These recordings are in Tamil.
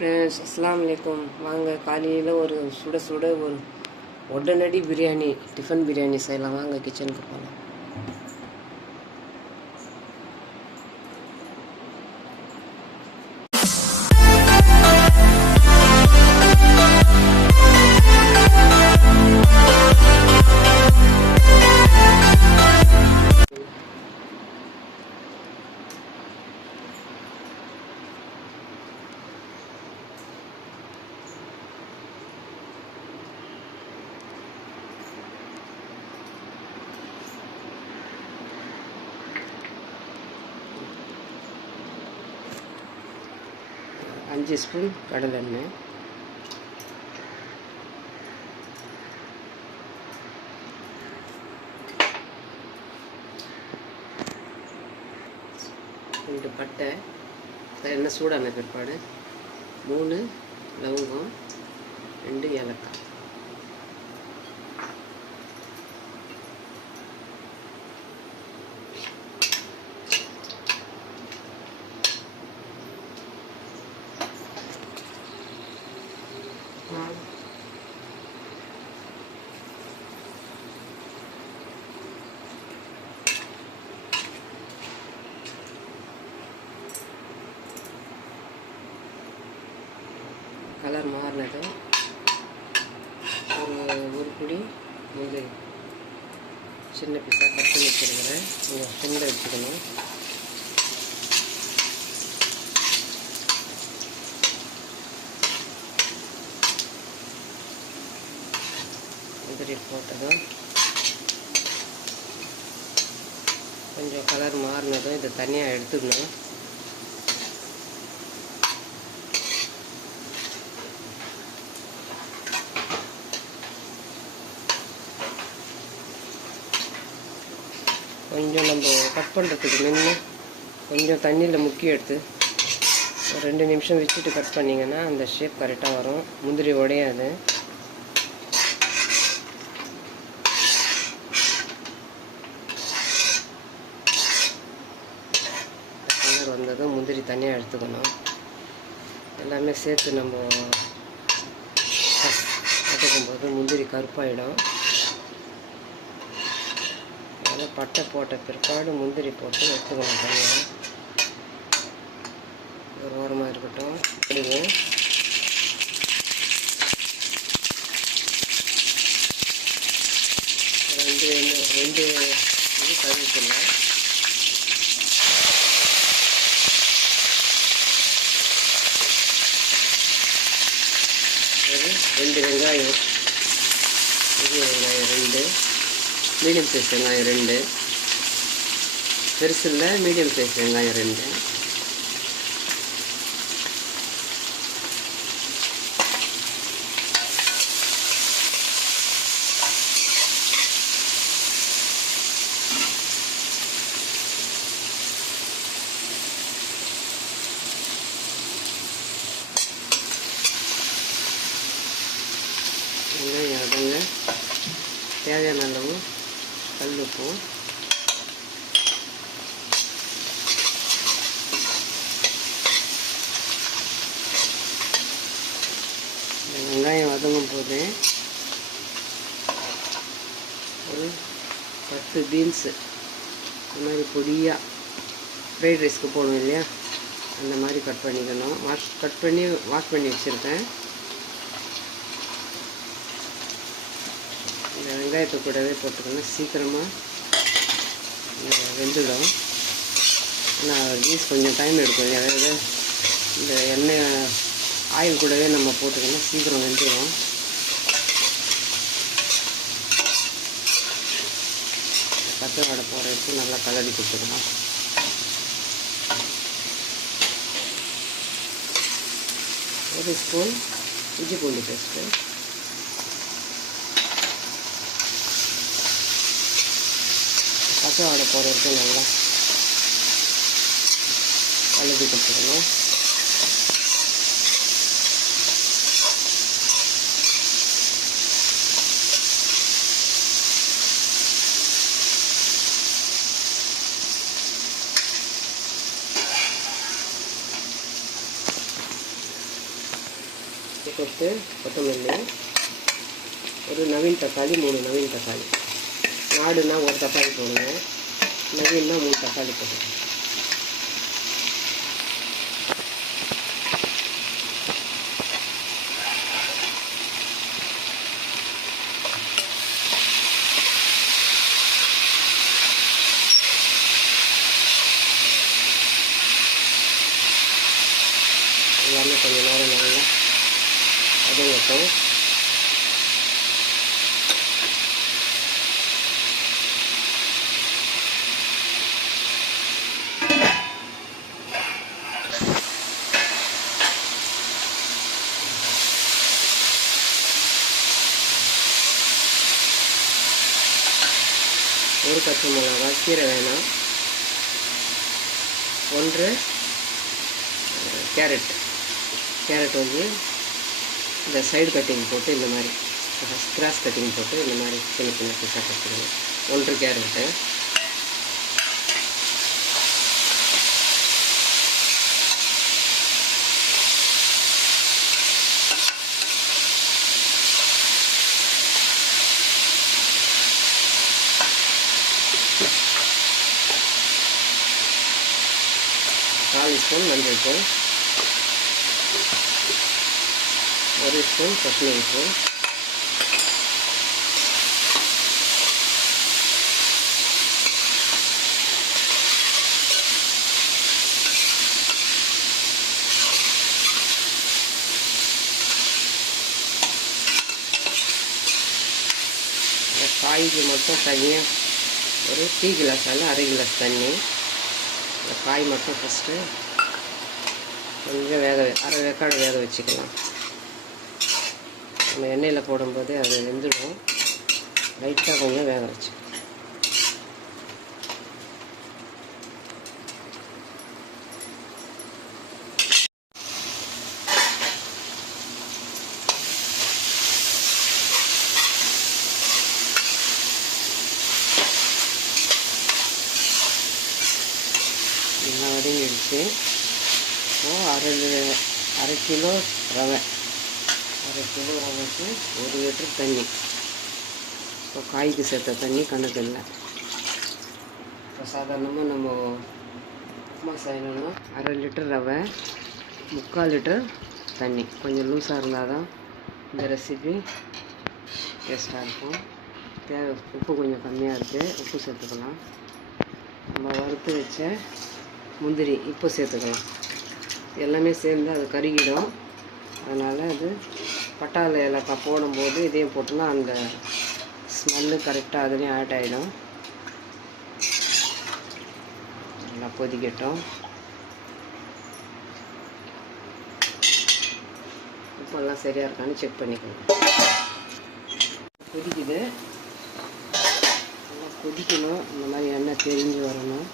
ஃப்ரெண்ட்ஸ், அஸ்ஸலாமு அலைக்கும். வாங்க, காலையில் ஒரு சுட சுட ஒரு உடனடி பிரியாணி, டிஃபன் பிரியாணி செய்யலாம். வாங்க கிச்சனுக்கு போகலாம். அஞ்சு ஸ்பூன் கடலெண்ணெய், ரெண்டு பட்டை, எண்ணெய் சூடான பிற்பாடு 3 லவங்கம், 2 ஏலக்காய், கலர் மாறினது ஒரு பிடி முந்திரி சின்ன பீஸாக கட் பண்ணி வச்சுருக்கிறேன். நீங்கள் சின்ன வச்சுக்கணும். முந்திரி போட்டதும் கொஞ்சம் கலர் மாறினதும் இதை தனியாக எடுத்துக்கணும். கொஞ்சம் நம்ம கட் பண்ணுறதுக்கு முன்ன கொஞ்சம் தண்ணியில் முக்கி எடுத்து ஒரு 2 நிமிஷம் வச்சுட்டு கட் பண்ணிங்கன்னா அந்த ஷேப் கரெக்டாக வரும். முந்திரி உடையாது. கலர் வந்ததும் முந்திரி தனியாக எடுத்துக்கணும். எல்லாமே சேர்த்து நம்ம வதக்கும்போது முந்திரி கருப்பாயிடும். பட்டை போட்ட பிற்பாடு முந்திரி போட்டு எடுத்துக்கணும். தனியாக ஒரு ஓரமாக இருக்கட்டும். அப்படியே ரெண்டு இது கருவேப்பிலை, ரெண்டு வெங்காயம், பெரிய வெங்காயம் 2, மீடியம் சைஸ் வெங்காயம் 2, பெருசில் மீடியம் சைஸ் வெங்காயம் 2, வெங்காயம் வதங்க தேவையான அளவு கல்லுப்பும், வெங்காயம் வதங்கும் போது ஒரு 10 பீன்ஸு இந்த மாதிரி பொடியாக ஃப்ரைட் ரைஸ்க்கு போடணும் இல்லையா, அந்த மாதிரி கட் பண்ணிக்கணும். வாஷ் பண்ணி வச்சுருக்கேன். இந்த வெங்காயத்தை கூடவே போட்டுக்கணும். சீக்கிரமாக வெந்துடும். ஆனால் பீன்ஸ் கொஞ்சம் டைம் எடுக்கும். அதாவது இந்த எண்ணெய் ஆயில் கூடவே நம்ம போட்டுக்கணும். சீக்கிரம் வெந்துடும். பச்சை வடை போகிற வச்சு நல்லா கலரி கொடுத்துக்கணும். ஒரு ஸ்பூன் இஞ்சி பூண்டு பேஸ்ட்டு, பச்சை வடை போகிற வரைக்கும் நல்லா கலரி கொடுத்துக்கணும். கொத்து கொத்தமல்லி, ஒரு நவீன் தக்காளி, 3 நவீன் தக்காளி. நாடுனா ஒரு தக்காளி போடுங்க, நவீன்னா 3 தக்காளி போடுங்க. எல்லாமே கொஞ்சம் நேரம் நல்லா வதங்கட்டும். ஒரு பச்சை மிளகா, கீரை வேணாம், 1 கேரட். கேரட் வந்து இந்த சைடு கட்டிங் போட்டு இந்த மாதிரி கிராஸ் கட்டிங் போட்டு இந்த மாதிரி சின்ன சின்ன பீஸாக கட்டிடுங்க. 1 கேரட்டு, கால் ஸ்பூன் மஞ்சள் தூள், 1 ஸ்பூன் காஷ்மீரி தூள், காய்க்கு மட்டும் தனியாக ஒரு டீ கிளாஸால் 1/2 கிளாஸ் தண்ணி. இந்த காய் மட்டும் ஃபஸ்ட்டு கொஞ்சம் அரை வேக்காடு வேக வச்சுக்கலாம். நம்ம எண்ணெயில் போடும்போது அது வெந்துடும், லைட்டாக கொஞ்சம் வேக வச்சு. நல்லா வதங்கிடுச்சு. அரை கிலோ ரவை, 1/2 கிலோ ரவைக்கு 1 லிட்டர் தண்ணி. இப்போ காய்க்கு சேர்த்த தண்ணி கணக்கு இல்லை. இப்போ சாதாரணமாக நம்ம உப்புமா செய்யணும்னா 1/2 லிட்டர் ரவை, 3/4 லிட்டர் தண்ணி. கொஞ்சம் லூஸாக இருந்தால் தான் இந்த ரெசிபி டேஸ்ட்டாக இருக்கும். தேவை உப்பு கொஞ்சம் கம்மியாக இருக்குது, உப்பு சேர்த்துக்கலாம். நம்ம வறுத்து வச்ச முந்திரி இப்போ சேர்த்துக்கலாம். எல்லாமே சேர்ந்து அது கருகிடும். அதனால் அது பட்டாளி ஏலக்காய் போடும்போது இதையும் போட்டோன்னா அந்த ஸ்மெல்லு கரெக்டாக அதுலேயும் ஆட் ஆகிடும். நல்லா கொதிக்கட்டும். உப்பெல்லாம் சரியாக இருக்கான்னு செக் பண்ணிக்கணும். கொதிக்குது, நல்லா கொதிக்கணும். இந்த மாதிரி எண்ணெய் தெரிஞ்சு வரணும்.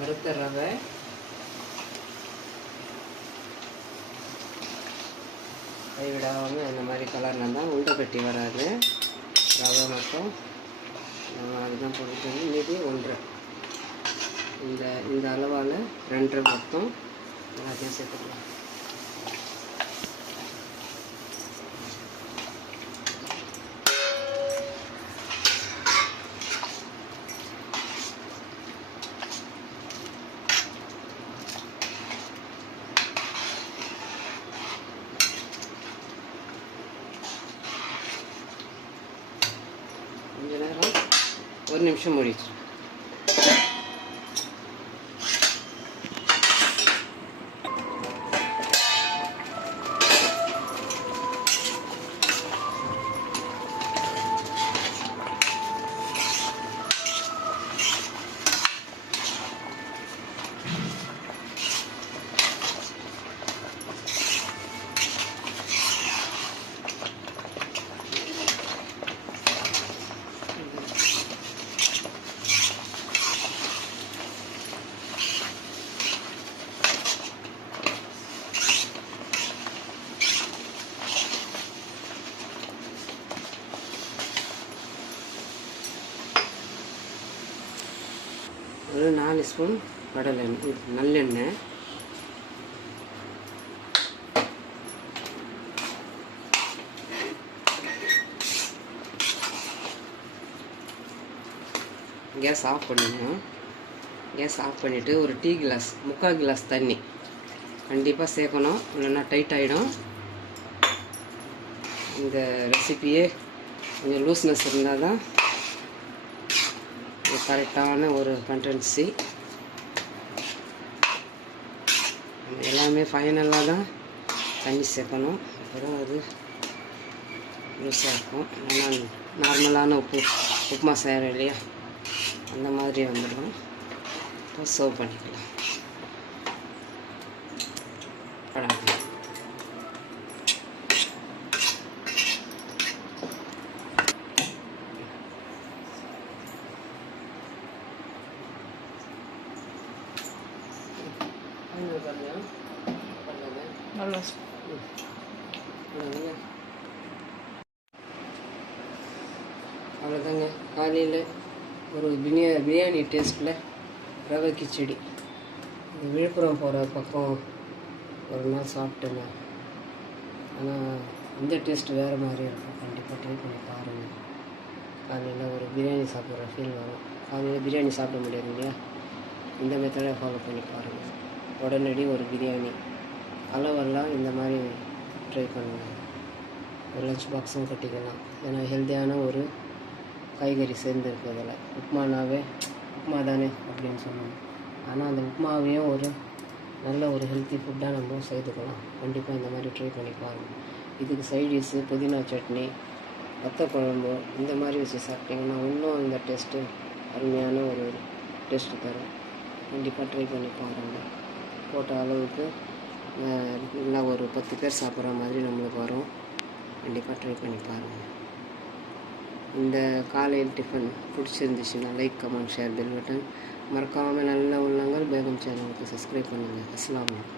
வறுத்த ரவை, கைவிடாமல் அந்த மாதிரி கலர்னால் தான் உண்டை கட்டி வராது. ரவை மட்டும் நம்ம அதுதான் போட்டு மீதி 1.5 இந்த அளவால் 2 மொத்தம் எல்லாத்தையும் சேர்த்துக்கலாம். கொஞ்ச நேரம் 1 நிமிஷம் மூடிச்சு. ஒரு 4 ஸ்பூன் கடலெண்ணெய் நல்லெண்ணெய், கேஸ் ஆஃப் பண்ணிடணும். கேஸ் ஆஃப் பண்ணிவிட்டு ஒரு டீ கிளாஸ் 3/4 கிளாஸ் தண்ணி கண்டிப்பாக சேர்க்கணும், இல்லைன்னா டைட் ஆகிடும். இந்த ரெசிபியே கொஞ்சம் லூஸ்னஸ் இருந்தால் தான் கரெக்டான ஒரு கண்டென்சி. எல்லாமே ஃபைனலாக தான் தண்ணி சேர்க்கணும், அப்போ தான் அது லூஸாக இருக்கும். ஆனால் நார்மலான உப்புமா செய்கிறோம் இல்லையா, அந்த மாதிரி வந்துடும். இப்போ சர்வ் பண்ணிக்கலாம். அவ்வளோதாங்க. காலையில் ஒரு பிரியாணி டேஸ்ட்டில் ரவை கிச்சடி. விழுப்புரம் போகிற பக்கம் ஒரு நாள் சாப்பிட்டேங்க. ஆனால் இந்த டேஸ்ட் வேறு மாதிரி இருக்கும். கண்டிப்பாக ட்ரை பண்ணி பாருங்கள். காலையில் ஒரு பிரியாணி சாப்பிட்ற ஃபீல் வரும். காலையில் பிரியாணி சாப்பிட முடியாது இல்லையா, இந்த மெத்தடை ஃபாலோ பண்ணி பாருங்கள். உடனடி ஒரு பிரியாணி அளவெல்லாம் இந்த மாதிரி ட்ரை பண்ணுங்கள். ஒரு லஞ்ச் பாக்ஸும் கட்டிக்கலாம். ஏன்னா ஹெல்த்தியான ஒரு காய்கறி சேர்ந்துருக்கு அதில். உப்புமா தானே அப்படின்னு சொன்னாங்க. ஆனால் அந்த உப்புமாவையும் ஒரு நல்ல ஒரு ஹெல்த்தி ஃபுட்டாக நம்ம செய்துக்கலாம். கண்டிப்பாக இந்த மாதிரி ட்ரை பண்ணி பாருங்கள். இதுக்கு சைடிஷ்ஷு புதினா சட்னி, வத்த குழம்பு இந்த மாதிரி வச்சு சாப்பிட்டிங்கன்னா இன்னும் இந்த டேஸ்ட்டு அருமையான ஒரு டேஸ்ட்டு தரும். கண்டிப்பாக ட்ரை பண்ணி பாருங்கள். போட்ட அளவுக்கு நல்லா ஒரு 10 பேர் சாப்பிட்ற மாதிரி நம்மளுக்கு வரும். கண்டிப்பாக ட்ரை பண்ணி பாருங்கள். இந்த காலையில் டிஃபன் பிடிச்சிருந்துச்சுன்னா like, comment, share, bell button மறக்காமல் நல்ல உள்ளங்கள் பேகம் சேனலுக்கு சப்ஸ்கிரைப் பண்ணுங்கள். அஸ்ஸலாமு அலைக்கும்.